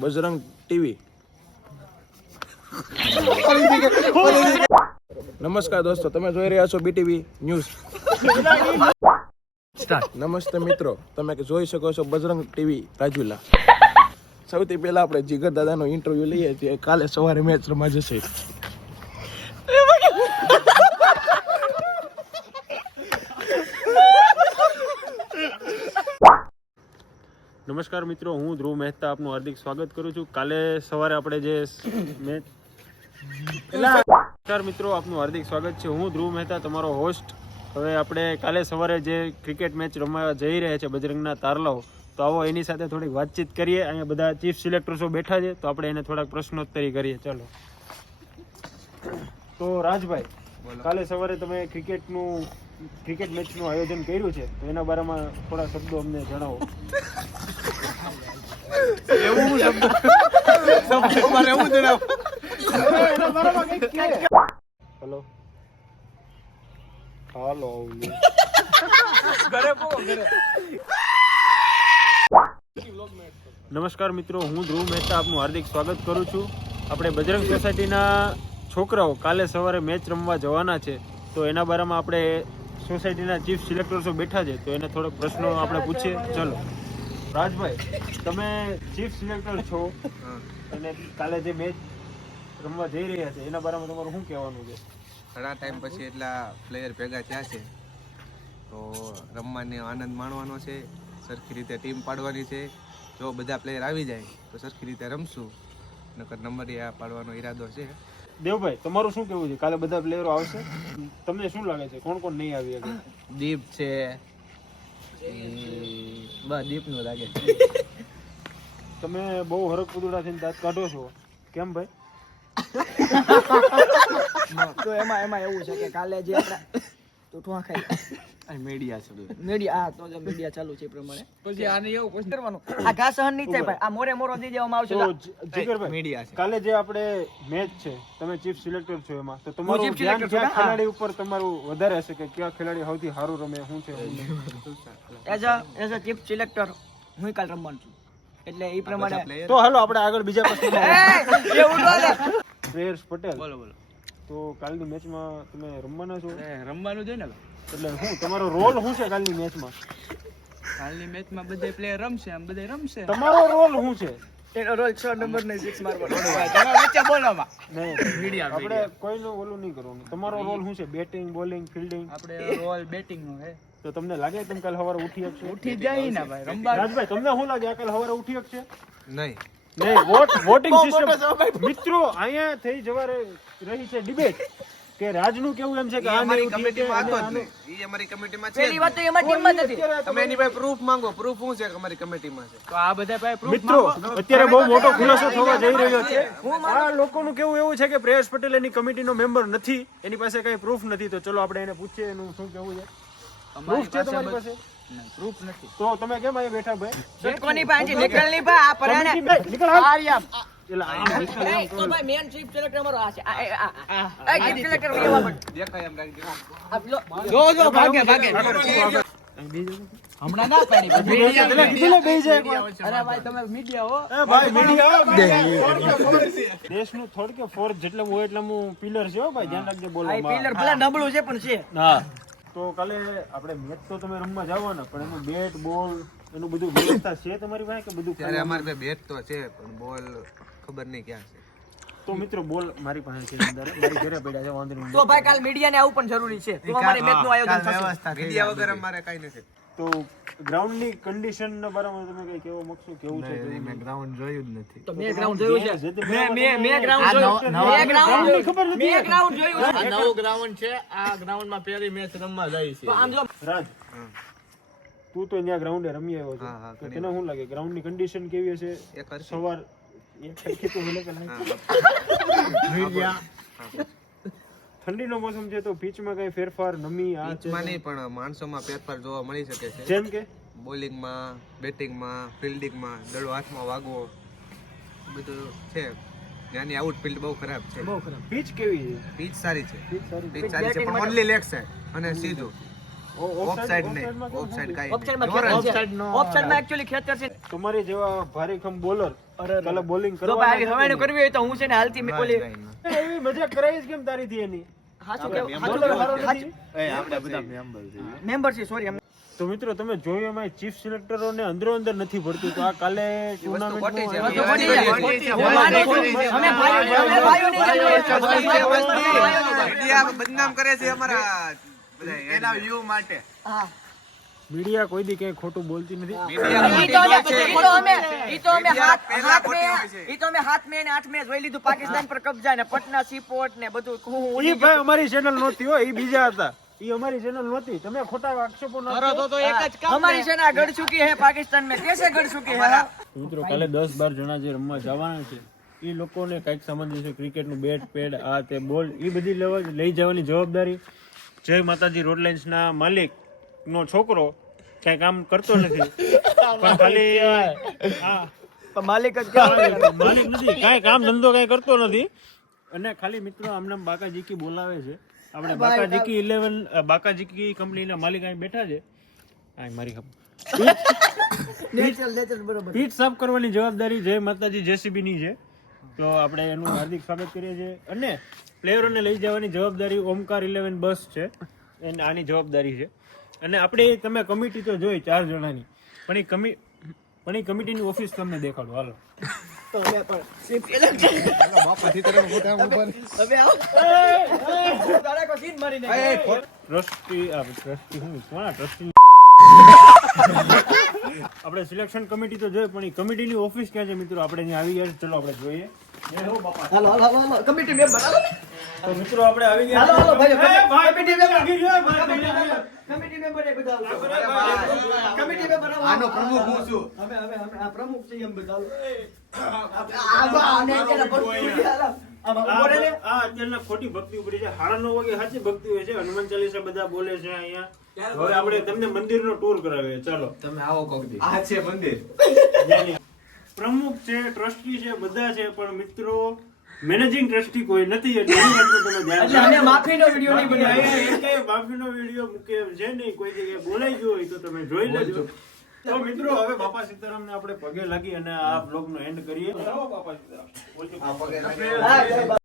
Bajrang TV. નમસ્કાર દોસ્તો, તમે જોઈ રહ્યા છો BTV ન્યૂઝ. નમસ્તે મિત્રો, તમે જોઈ શકો છો બજરંગ ટીવી રાજુલા. સૌથી પહેલા આપણે જીગર દાદાનો ઇન્ટરવ્યુ લઈએ છીએ. કાલે સવારે મેચ રમવા જશે. નમસ્કાર મિત્રો, હું ધ્રુવ મહેતા આપનું હાર્દિક સ્વાગત કરું છું. કાલે સવારે આપણે જે મેચ નમસ્કાર મિત્રો, આપનું હાર્દિક સ્વાગત છે. હું ધ્રુવ મહેતા, તમારો હોસ્ટ. હવે આપણે કાલે સવારે જે ક્રિકેટ મેચ રમવા જઈ રહ્યા છે બજરંગના તારલાઓ, તો આવો એની સાથે થોડીક વાતચીત કરીએ. અહીંયા બધા ચીફ સિલેક્ટર્સો બેઠા છે, તો આપણે એને થોડાક પ્રશ્નોત્તરી કરીએ. ચાલો. તો રાજભાઈ, કાલે સવારે તમે ક્રિકેટ મેચનું આયોજન કર્યું છે, તો એના બારામાં થોડા શબ્દો અમને જણાવો. હેલો હાલો. નમસ્કાર મિત્રો, હું ધ્રુવ મહેતા આપનું હાર્દિક સ્વાગત કરું છું. આપણે બજરંગ સોસાયટીના છોકરાઓ કાલે સવારે મેચ રમવા જવાના છે, તો એના બારામાં આપણે સોસાયટીના ચીફ સિલેક્ટર્સો બેઠા છે, તો એને થોડોક પ્રશ્નો આપણે પૂછીએ. ચલો રાજભાઈ, તમે ચીફ સિલેક્ટર છો અને કાલે જે મેચ રમવા જઈ રહ્યા છે એના બારામાં તમારું શું કહેવાનું છે? ઘણા ટાઈમ પછી એટલા પ્લેયર ભેગા થયા છે, તો રમવાનો આનંદ માણવાનો છે, સરખી રીતે ટીમ પાડવાની છે. જો બધા પ્લેયર આવી જાય તો સરખી રીતે રમશું, નકર નંબરિયા પાડવાનો ઈરાદો છે. દેવભાઈ, તમારું શું કહેવું છે? કાલે બધા પ્લેયરો આવશે, તમને શું લાગે છે કોણ કોણ નહીં આવી શકે? દીપ છે, બસ દીપનું લાગે. તમે બહુ હરક પુદુડા થઈને દાંત કાઢો છો, કેમ ભાઈ? તો એમાં એવું છે કે કાલે જે આપણે તો ઠુઆ ખાઈ મીડિયા છે, મીડિયા તો જે મીડિયા ચાલુ છે એ પ્રમાણે પછી આને એવું પછી કરવાનું. આ ઘા સહન નહીં થાય ભાઈ, આ મોરે દઈ દેવામાં આવશે. તો જીગરભાઈ, મીડિયા છે. કાલે જે આપણે મેચ છે, તમે ચીફ સિલેક્ટર છો, એમાં તો તમારું ચીફ ધ્યાન સિલેક્ટર કયા છું, ખેલાડી ઉપર તમારું વધારે હશે કે કયા ખેલાડી સૌથી સારું રમે, શું છે? એઝ અ ચીફ સિલેક્ટર હું કાલ રમવાનું છું, એટલે એ પ્રમાણે તો હાલો આપણે આગળ બીજા પ્રશ્નમાં. શ્રેયસ પટેલ, બોલો. તો કાલની મેચમાં તમે રમવાના છો, રમવાનું જોઈએ ને. એટલે શું તમારો રોલ શું છે કાલની મેચમાં? કાલની મેચમાં બધા પ્લેયર રમશે, આમ બધા રમશે. તમારો રોલ શું છે? એનો રોલ 6 નંબર ને 6 મારવાનો. વચ્ચે બોલવામાં નહીં, આપણે કોઈનું ઓલું નહીં કરવાનું. તમારો રોલ શું છે? Batting, bowling, fielding? આપણે રોલ બેટિંગ નો હે. તો તમને લાગે તમે કાલ સવારે ઉઠી શકશો? ઉઠી જાય ને ભાઈ, રમવા. રાજભાઈ, તમને શું લાગે કાલ સવારે ઉઠી શકશે? નહીં. વોટિંગ સિસ્ટમ મિત્રો અહીંયા થઈ જવા રહી છે ડિબેટ કે રાજનું કેવું એમ છે કે આ નહીં ઉઠી શકે અને આનું. ઈ અમારી કમિટીમાં છે. પેલી વાત તો એમાં ટીમમાં જ નથી. તમે એની પાસે પ્રૂફ માંગો. પ્રૂફ શું છે કે અમારી કમિટીમાં છે? તો આ બધા પાસે પ્રૂફ મિત્રો, અત્યારે બહુ મોટો ખુલાસો થવા જઈ રહ્યો છે. આ લોકોનું કેવું એવું છે કે પ્રેયસ પટેલ એની કમિટીનો મેમ્બર નથી, એની પાસે કઈ પ્રૂફ નથી. તો ચલો આપણે એને પૂછીએ એનું શું કેવું છે. પ્રૂફ છે તમારી પાસે? પ્રૂફ નથી. તો તમે કેમ અહીંયા બેઠા ભાઈ? કોની પાસે નીકળની ભાઈ આ પરાણે નીકળ હાલ. આર્યમ એટલે આ તો ભાઈ મેન ચીફ સિલેક્ટર અમારો આ છે. આ ચીફ સિલેક્ટર લેવા માટે દેખાય એમ રાખજો. જો ભાગે હમણાં ના પાડી અરે ભાઈ તમે મીડિયા હો. એ ભાઈ મીડિયા દેશનું થોડ કે ફોર્થ જેટલું હોય એટલું પિલર છે હો ભાઈ, ધ્યાન રાખજો આ બોલવામાં. પિલર ભલે નબળું છે પણ છે. હા, તો કાલે આપણે મેચ તો તમે રમવા જવાના, પણ એનું બેટ બોલ એનું બધું વ્યવસ્થા છે તમારી પાસે કે બધું? ત્યારે અમારી પાસે બેટ તો છે, પણ બોલ ખબર નહીં ક્યાં છે. તો મિત્રો બોલ મારી પાસે છે, અંદર મારી ઘરે પડ્યા છે, વાંધો નહીં. તો ભાઈ કાલ મીડિયા ને આવું પણ જરૂરી છે, તો અમારી મેચ નું આયોજન થશે. મીડિયા વગર અમારે કઈ નથી. તો ગ્રાઉન્ડની કન્ડિશન ના બારામાં તમે કઈ કેવો મકસો કેવું છે? મેં ગ્રાઉન્ડ જોયું જ નથી. તો મેં ગ્રાઉન્ડ જોયું છે. જે તે મેં ગ્રાઉન્ડ જોયું. મેં ગ્રાઉન્ડ ખબર નથી. મેં ગ્રાઉન્ડ જોયું છે. નવું ગ્રાઉન્ડ છે. આ ગ્રાઉન્ડમાં પહેલી મેચ રમવા જાય છે. તો આમ જો રાજ, તું તો ત્યાં ગ્રાઉન્ડે રમી આવ્યો છે, હા, તો તને શું લાગે ગ્રાઉન્ડની કન્ડિશન કેવી હશે? એક હરખી. સવાર એક સરખી તો ભલે પેલા ઠંડીનો મોસમ છે, તો પિચમાં કઈ ફેરફાર, નમી આ છે? પિચમાં નહીં, પણ માણસોમાં ફેરફાર જોવા મળી શકે છે. જેમ કે બોલિંગમાં, બેટિંગમાં, ફિલ્ડિંગમાં, દડો હાથમાં વાગવો, બધું છે. ત્યાંની આઉટફિલ્ડ બહુ ખરાબ છે. બહુ ખરાબ. પિચ કેવી છે? પીચ સારી છે. પિચ સારી પીચ સારી છે, પણ ઓનલી લેગ સાઈડ અને સીધું. ઓફસાઈડ નહીં, ઓફસાઈડ કાંઈ ઓફસાઈડમાં નહીં. ખેતર છે. ઓફસાઈડમાં એક્ચ્યુઅલી ખેતર છે. તમારી જેવા ભારેખમ બોલર કાલે બોલિંગ જો ભાઈ આવી હવાને કરવી હોય તો હું છે ને હાલતી મેં ઓલી એવી મજાક કરાવીશ કેમ તારીથી એની હાચું કે બોલર હારો નથી. આપણે બધા મેમ્બર છે મેમ્બર છે સોરી તો મિત્રો તમે જોયું એમાં ચીફ સિલેક્ટરોને અંદરો અંદર નથી પડતું તો આ કાલે બદનામ કરે છે અમારા એના વ્યૂ માટે હા મીડિયા કોઈ દી કઈ ખોટું બોલતી નથી હાથ મેં અને 8 મેં જોઈ લીધું પાકિસ્તાન પર કબજા ને પટના સીપોર્ટ ને બધું ઈ ભાઈ અમારી ચેનલ નહોતી હો ઈ બીજા હતા ઈ અમારી ચેનલ નહોતી તમે ખોટા આક્ષેપો ન કરો તો એક જ हमारी सेना गढ़ चुकी है पाकिस्तान में कैसे गढ़ चुकी है મિત્રો કાલે 10-12 જણા જે રમવા જવાના છે એ લોકોને કઈક સમજવું છે ક્રિકેટનું બેટ પેડ આ તે બોલ એ બધી લઈ જવાની જવાબદારી જય માતાજી રોડ લાઇન્સ ના માલિક નો છોકરો કઈ કામ કરતો નથી પણ ખાલી मालिक માલિક નથી કઈ કામ ધંધો કઈ કરતો નથી અને ખાલી મિત્રો અમને બાકાજી કી બોલાવે છે આપણે બાકાજી કી 11 બાકાજી કી કંપનીના માલિક અહીં બેઠા છે આ મારી बरोबर પીઠ સાફ કરવાની જવાબદારી જય માતાજી જેસીબી ની છે તો આપણે એનું હાર્દિક સ્વાગત કરીએ છીએ અને પ્લેયરોને લઈ જવાની જવાબદારી ઓમકાર 11 બસ છે એને આની જવાબદારી છે અને આપણે તમે કમિટી તો જોઈ 4 જણાની પણ એ કમિટીની ઓફિસ તમને દેખાડો હાલો આપણે સિલેક્શન કમિટી તો જોઈએ પણ એ કમિટીની ઓફિસ ક્યાં છે મિત્રો આપણે ત્યાં આવી ગયા છે ચલો આપણે જોઈએ कमिटी मेंबर તો મિત્રો આપણે આવી ગયા હાલો, હાલો, ભાઈ, ભાઈ કમિટી મેમ્બર. લાગી ગયો, ભાઈ, कमिटी मेंबर है बता कमिटी मेंबर આનો પ્રમુખ હું છું हमें हमें हमें आप प्रमुख चाहिए हम बता आवा आने तेरा આ અત્યારના ખોટી ભક્તિ ઉપરી છે 9:30 વાગે સાચી ભક્તિ હોય છે હનુમાન ચાલીસા બધા બોલે છે અહીંયા હવે આપણે તમને મંદિરનો ટૂર કરાવીએ ચાલો તમે આવો કોક દી આ છે મંદિર પ્રમુખ છે ટ્રસ્ટી છે બધા છે પણ મિત્રો મેનેજિંગ ટ્રસ્ટી કોઈ નથી એટલે એ વાતનું તમે ધ્યાન એટલે અમે માફીનો વિડિયો નહીં બાકી બનાવ્યો અહીંયા એકેય માફીનો વિડિયો મૂકે એમ છે નહીં કોઈ જગ્યાએ બોલાઈ ગયો હોય તો તમે જોઈ લેજો તો મિત્રો હવે બાપા સીતારામને આપણે પગે લાગી અને આ બ્લોગનો એન્ડ કરીએ બાપા સીતારામ આ પગે લાગી. હા,